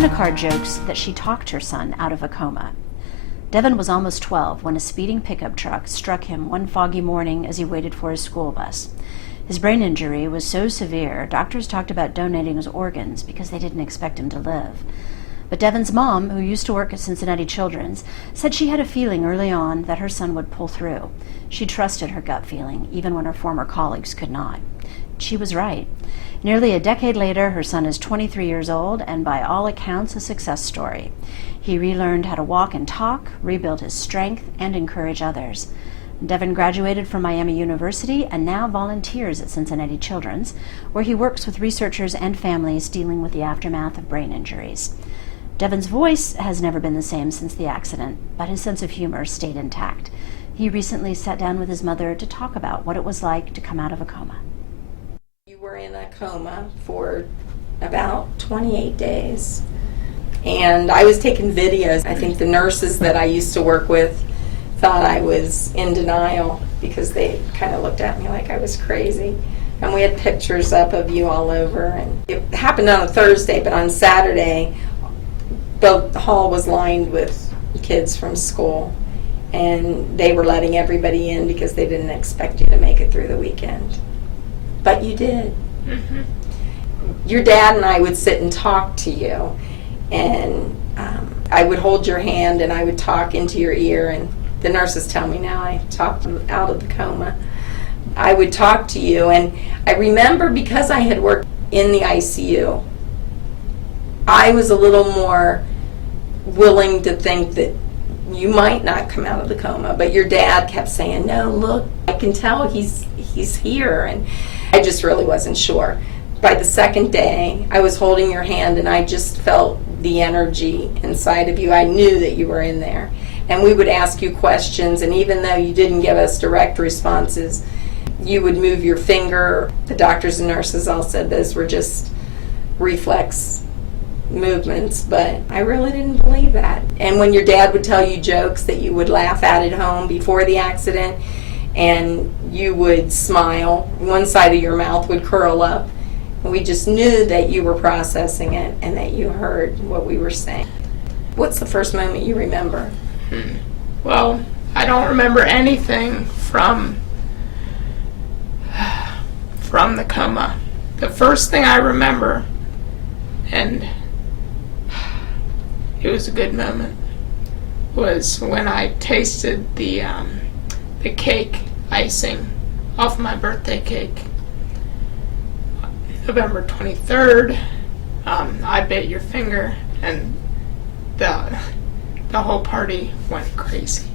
Deanna Carr jokes that she talked her son out of a coma. Devin was almost 12 when a speeding pickup truck struck him one foggy morning as he waited for his school bus. His brain injury was so severe, doctors talked about donating his organs because they didn't expect him to live. But Devin's mom, who used to work at Cincinnati Children's, said she had a feeling early on that her son would pull through. She trusted her gut feeling, even when her former colleagues could not. She was right. Nearly a decade later, her son is 23 years old and by all accounts a success story. He relearned how to walk and talk, rebuilt his strength, and encourage others. Devin graduated from Miami University and now volunteers at Cincinnati Children's, where he works with researchers and families dealing with the aftermath of brain injuries. Devin's voice has never been the same since the accident, but his sense of humor stayed intact. He recently sat down with his mother to talk about what it was like to come out of a coma. You were in a coma for about 28 days. And I was taking videos. I think the nurses that I used to work with thought I was in denial because they kind of looked at me like I was crazy. And we had pictures up of you all over. And it happened on a Thursday, but on Saturday, the hall was lined with kids from school. And they were letting everybody in because they didn't expect you to make it through the weekend. But you did. Mm-hmm. Your dad and I would sit and talk to you. And I would hold your hand and I would talk into your ear, and the nurses tell me now I talked out of the coma. I would talk to you, and I remember because I had worked in the ICU, I was a little more willing to think that you might not come out of the coma, but your dad kept saying, no, look, I can tell he's here, and I just really wasn't sure. By the second day, I was holding your hand and I just felt the energy inside of you. I knew that you were in there. And we would ask you questions, and even though you didn't give us direct responses, you would move your finger. The doctors and nurses all said those were just reflex movements, but I really didn't believe that. And when your dad would tell you jokes that you would laugh at home before the accident, and you would smile, one side of your mouth would curl up. We just knew that you were processing it and that you heard what we were saying. What's the first moment you remember? Well, I don't remember anything from the coma. The first thing I remember, and it was a good moment, was when I tasted the cake icing off my birthday cake. November 23rd, I bit your finger and the whole party went crazy.